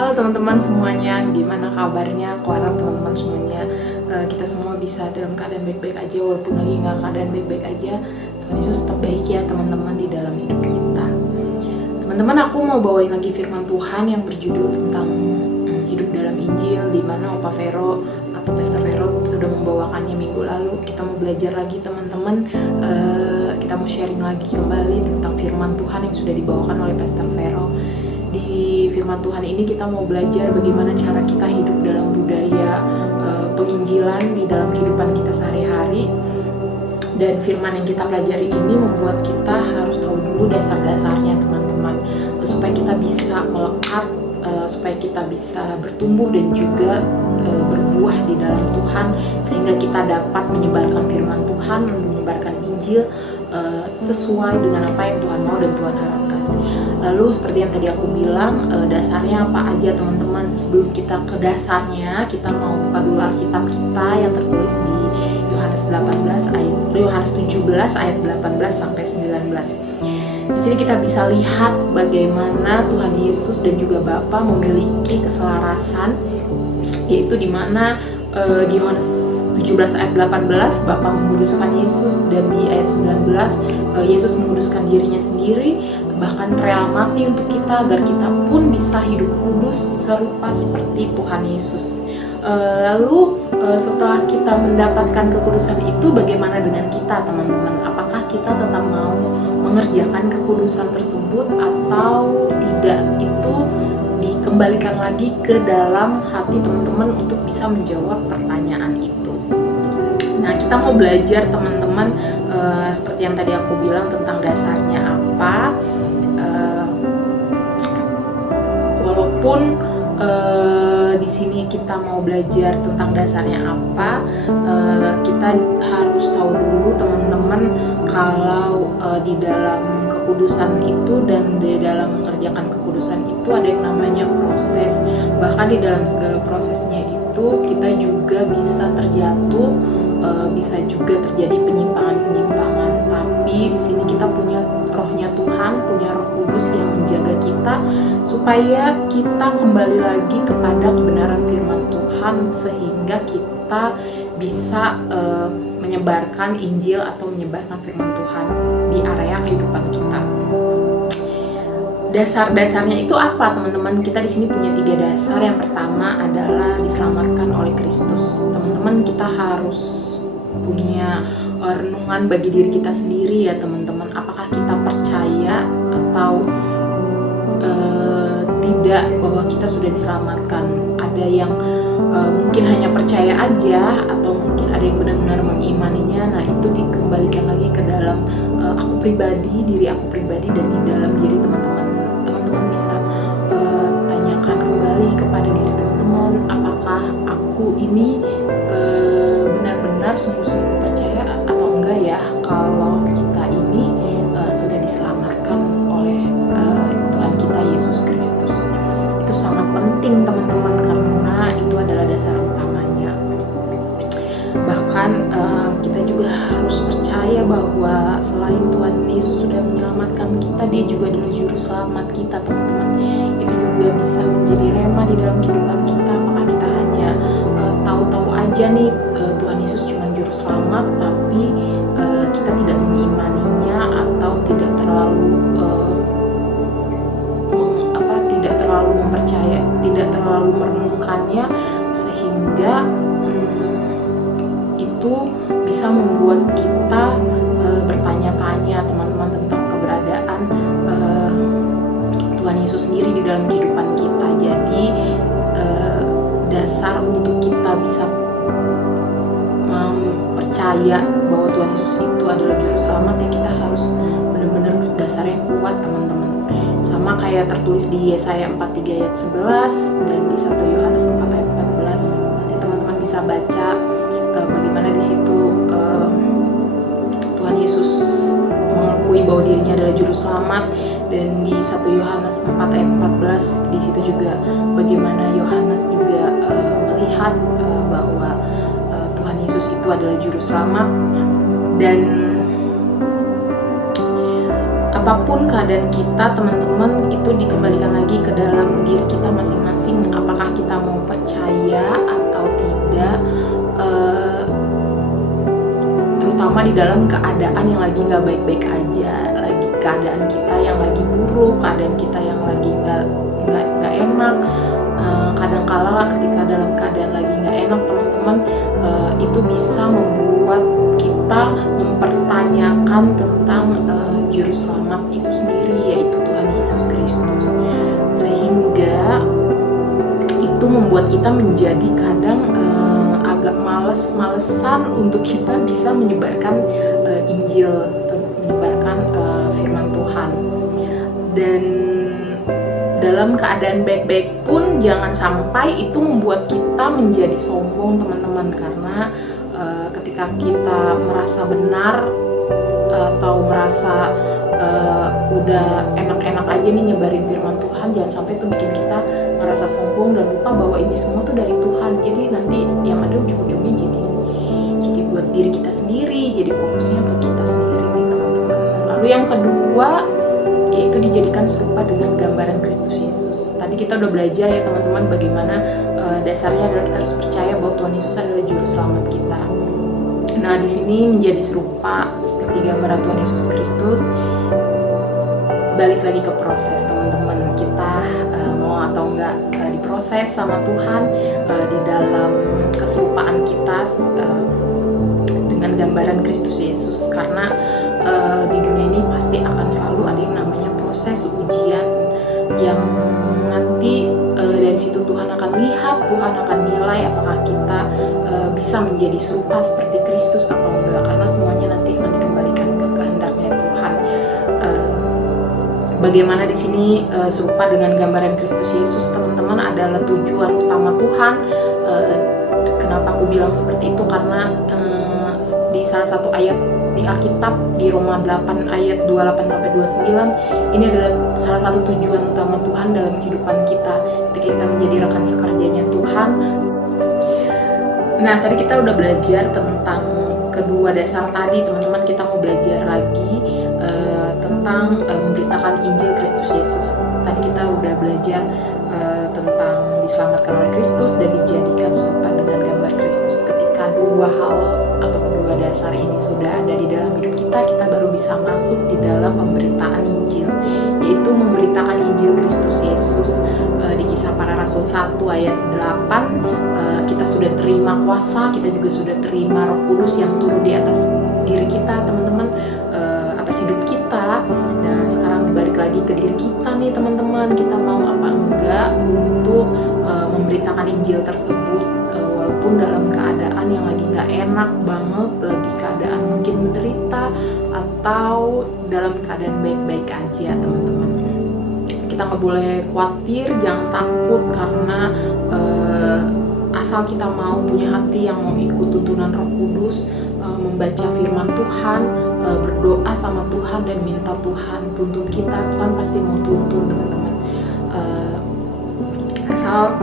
Halo teman-teman semuanya, gimana kabarnya? Aku harap teman-teman semuanya kita semua bisa dalam keadaan baik-baik aja. Walaupun lagi nggak keadaan baik-baik aja, Tuhan Yesus tetap baik ya teman-teman di dalam hidup kita. Teman-teman, aku mau bawain lagi firman Tuhan yang berjudul tentang hidup dalam Injil, di mana Opa Vero atau Pastor Vero sudah membawakannya minggu lalu. Kita mau belajar lagi teman-teman, kita mau sharing lagi kembali tentang firman Tuhan yang sudah dibawakan oleh Pastor Vero. Di firman Tuhan ini kita mau belajar bagaimana cara kita hidup dalam budaya penginjilan di dalam kehidupan kita sehari-hari. Dan firman yang kita pelajari ini membuat kita harus tahu dulu dasar-dasarnya teman-teman, supaya kita bisa melekat, supaya kita bisa bertumbuh dan juga berbuah di dalam Tuhan, sehingga kita dapat menyebarkan firman Tuhan, menyebarkan Injil sesuai dengan apa yang Tuhan mau dan Tuhan harapkan. Lalu seperti yang tadi aku bilang, dasarnya apa aja teman-teman. Sebelum kita ke dasarnya, kita mau buka dulu Alkitab kita yang tertulis di Yohanes 17 ayat 18 sampai 19. Di sini kita bisa lihat bagaimana Tuhan Yesus dan juga Bapa memiliki keselarasan, yaitu di mana di Yohanes 17 ayat 18 Bapa menguduskan Yesus, dan di ayat 19 Yesus menguduskan dirinya sendiri, bahkan rela mati untuk kita agar kita pun bisa hidup kudus serupa seperti Tuhan Yesus. Lalu setelah kita mendapatkan kekudusan itu, bagaimana dengan kita teman-teman? Apakah kita tetap mau mengerjakan kekudusan tersebut atau tidak? Itu dikembalikan lagi ke dalam hati teman-teman untuk bisa menjawab pertanyaan itu. Nah, kita mau belajar teman-teman, seperti yang tadi aku bilang tentang dasarnya apa. Walaupun di sini kita mau belajar tentang dasarnya apa, kita harus tahu dulu teman-teman kalau di dalam kekudusan itu dan di dalam mengerjakan kekudusan itu ada yang namanya proses. Bahkan di dalam segala prosesnya itu kita juga bisa terjatuh, bisa juga terjadi penyimpangan-penyimpangan. Tapi di sini kita punya rohnya Tuhan, punya Roh Kudus yang menjaga kita supaya kita kembali lagi kepada kebenaran firman Tuhan, sehingga kita bisa menyebarkan Injil atau menyebarkan firman Tuhan di area kehidupan kita. Dasar-dasarnya itu apa teman-teman? Kita di sini punya 3 dasar. Yang pertama adalah diselamatkan oleh Kristus. Teman-teman, kita harus punya renungan bagi diri kita sendiri ya teman-teman. Apakah kita percaya atau tidak bahwa kita sudah diselamatkan? Ada yang mungkin hanya percaya aja, atau mungkin ada yang benar-benar mengimaninya. Nah, itu dikembalikan lagi ke dalam aku pribadi, diri aku pribadi, dan di dalam diri teman-teman. Teman-teman bisa tanyakan kembali kepada diri teman-teman, apakah aku ini benar-benar sungguh-sungguh percaya atau enggak ya kalau kita ini sudah diselamatkan oleh Tuhan kita Yesus Kristus. Itu sangat penting teman-teman, karena itu adalah dasar utamanya. Bahkan kita juga harus percaya bahwa selain Tuhan Yesus sudah menyelamatkan kita, Dia juga adalah juru selamat kita teman-teman. Itu juga bisa menjadi rema di dalam kehidupan kita. Apakah kita hanya tahu-tahu aja nih Tuhan Yesus cuma juru selamat, tapi kita tidak mengimaninya atau tidak terlalu mempercaya, tidak terlalu merenungkannya, sehingga itu bisa membuat kita bertanya-tanya teman-teman tentang keberadaan Tuhan Yesus sendiri di dalam kehidupan kita. Jadi dasar untuk kita bisa mau percaya bahwa Tuhan Yesus itu adalah juru selamat, ya kita harus benar-benar dasar yang kuat teman-teman. Sama kayak tertulis di Yesaya 43 ayat 11 dan di 1 Yohanes 4 ayat 14. Nanti teman-teman bisa baca bagaimana di situ Tuhan Yesus mengakui bahwa dirinya adalah juru selamat, dan di 1 Yohanes 4 ayat 14 di situ juga bagaimana Yohanes juga melihat bahwa Tuhan Yesus itu adalah juru selamat. Dan apapun keadaan kita teman-teman, itu dikembalikan lagi ke dalam diri kita masing-masing mau percaya atau tidak, terutama di dalam keadaan yang lagi nggak baik-baik aja, lagi keadaan kita yang lagi buruk, keadaan kita yang lagi nggak enak. Kadang-kala ketika dalam keadaan lagi nggak enak, teman-teman, itu bisa membuat kita mempertanyakan tentang juru selamat itu sendiri, yaitu Tuhan Yesus Kristus, sehingga itu membuat kita menjadi kadang agak males-malesan untuk kita bisa menyebarkan Injil, menyebarkan firman Tuhan. Dan dalam keadaan baik-baik pun jangan sampai itu membuat kita menjadi sombong, teman-teman, karena ketika kita merasa benar atau merasa udah enak-enak aja nih nyebarin firman Tuhan, jangan sampai itu bikin kita ngerasa sombong dan lupa bahwa ini semua tuh dari Tuhan. Jadi nanti yang ada ujung-ujungnya jadi buat diri kita sendiri, jadi fokusnya ke kita sendiri nih, teman-teman. Lalu yang kedua, yaitu dijadikan serupa dengan gambaran Kristus Yesus. Tadi kita udah belajar ya, teman-teman, bagaimana dasarnya adalah kita harus percaya bahwa Tuhan Yesus adalah juru selamat kita. Nah, di sini menjadi serupa seperti gambaran Tuhan Yesus Kristus, balik lagi ke proses, teman-teman. Kita mau atau enggak diproses sama Tuhan di dalam keserupaan kita dengan gambaran Kristus Yesus, karena di dunia ini pasti akan selalu ada yang namanya proses ujian yang nanti dari situ Tuhan akan lihat, Tuhan akan nilai apakah kita bisa menjadi serupa seperti Kristus atau enggak, karena semuanya nanti akan dikembalikan ke kehendaknya Tuhan. Bagaimana di sini serupa dengan gambaran Kristus Yesus, teman-teman, adalah tujuan utama Tuhan. Kenapa aku bilang seperti itu? Karena di salah satu ayat di Alkitab, di Roma 8 ayat 28-29, ini adalah salah satu tujuan utama Tuhan dalam kehidupan kita ketika kita menjadi rekan sekerjanya Tuhan. Nah, tadi kita udah belajar tentang kedua dasar tadi, teman-teman. Kita mau belajar lagi tentang memberitakan Injil Kristus Yesus. Tadi kita udah belajar tentang diselamatkan oleh Kristus dan dijadikan serupa dengan gambar Kristus. Ketika dua hal atau kedua dasar ini sudah ada di dalam hidup kita, kita baru bisa masuk di dalam pemberitaan Injil, yaitu memberitakan Injil Kristus Yesus. Di Kisah Para Rasul 1 ayat 8, kita sudah terima kuasa, kita juga sudah terima Roh Kudus yang turun di atas diri kita, teman-teman, atas hidup kita. Dan sekarang dibalik lagi ke diri kita nih, teman-teman, kita mau apa enggak untuk memberitakan Injil tersebut, walaupun dalam keadaan yang lagi nggak enak banget, lagi keadaan mungkin menderita atau dalam keadaan baik-baik aja, teman-teman. Kita nggak boleh khawatir, jangan takut, karena asal kita mau punya hati yang mau ikut tuntunan Roh Kudus, membaca firman Tuhan, berdoa sama Tuhan dan minta Tuhan tuntun kita, Tuhan pasti mau tuntun, teman-teman. Asal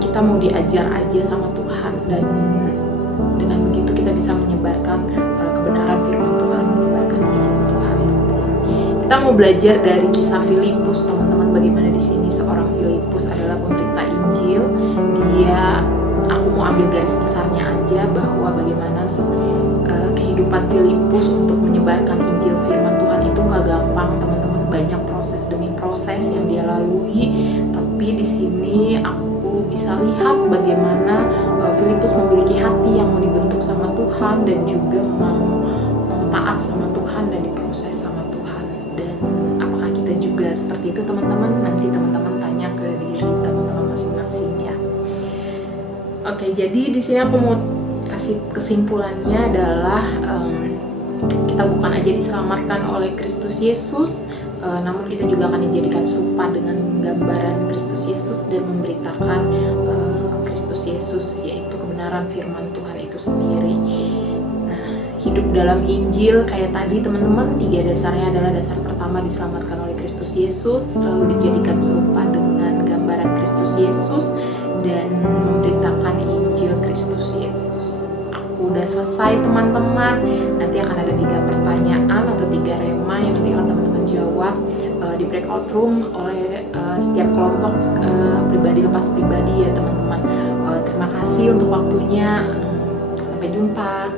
kita mau diajar aja sama Tuhan, dan dengan begitu kita bisa menyebarkan kebenaran firman Tuhan, menyebarkan Injil Tuhan, teman-teman. Kita mau belajar dari kisah Filipus, teman-teman, bagaimana di sini seorang Filipus adalah pemberita Injil. Aku mau ambil garis besarnya aja bahwa bagaimana kehidupan Filipus untuk menyebarkan Injil firman Tuhan itu gak gampang, teman-teman. Banyak proses demi proses yang dia lalui, tapi di sini aku bisa lihat bagaimana Filipus memiliki hati yang mau dibentuk sama Tuhan dan juga mau taat sama Tuhan dan diproses sama Tuhan. Dan apakah kita juga seperti itu, teman-teman? Nanti teman-teman tanya ke diri teman-teman masing-masing ya. Oke, jadi di sini aku mau kasih kesimpulannya adalah kita bukan aja diselamatkan oleh Kristus Yesus, namun kita juga akan dijadikan serupa dengan gambaran Kristus Yesus dan memberitakan Kristus Yesus, yaitu kebenaran firman Tuhan itu sendiri. Nah, hidup dalam Injil kayak tadi, teman-teman, 3 dasarnya adalah: dasar pertama diselamatkan oleh Kristus Yesus, lalu dijadikan serupa dengan gambaran Kristus Yesus, dan memberitakan Injil Kristus Yesus. Aku udah selesai, teman-teman. Nanti akan ada 3 pertanyaan atau 3 rema yang nanti akan teman-teman jawab di breakout room oleh setiap kelompok pribadi lepas nafas pribadi ya teman-teman. Terima kasih untuk waktunya. Sampai jumpa.